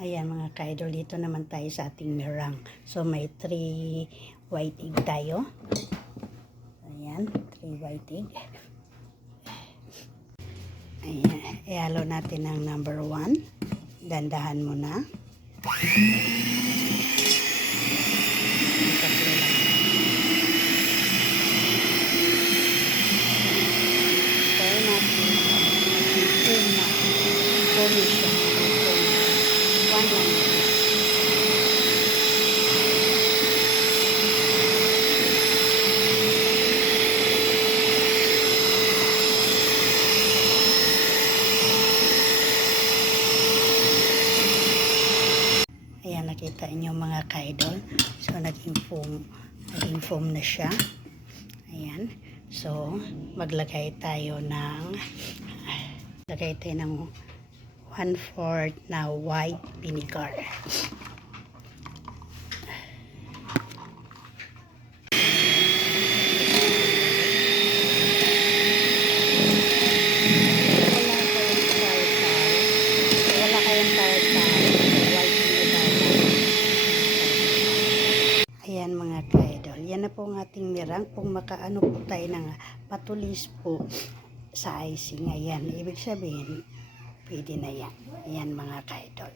Ayan mga ka-idol, dito naman tayo sa ating meringue. So may 3 white egg tayo. Ayan, 3 white egg. Ayan, ihalo natin ang number 1. Dandahan mo na. Ayan, nakita inyo mga ka-idol. So, naging foam na siya. Ayan. So, maglagay tayo ng 1/4 na white vinegar. Ayan mga ka-idol, yan na po ang ating meringue. Kung makaano po tayo ng patulis po sa icing, ayan, ibig sabihin, pwede na yan. Ayan mga ka-idol.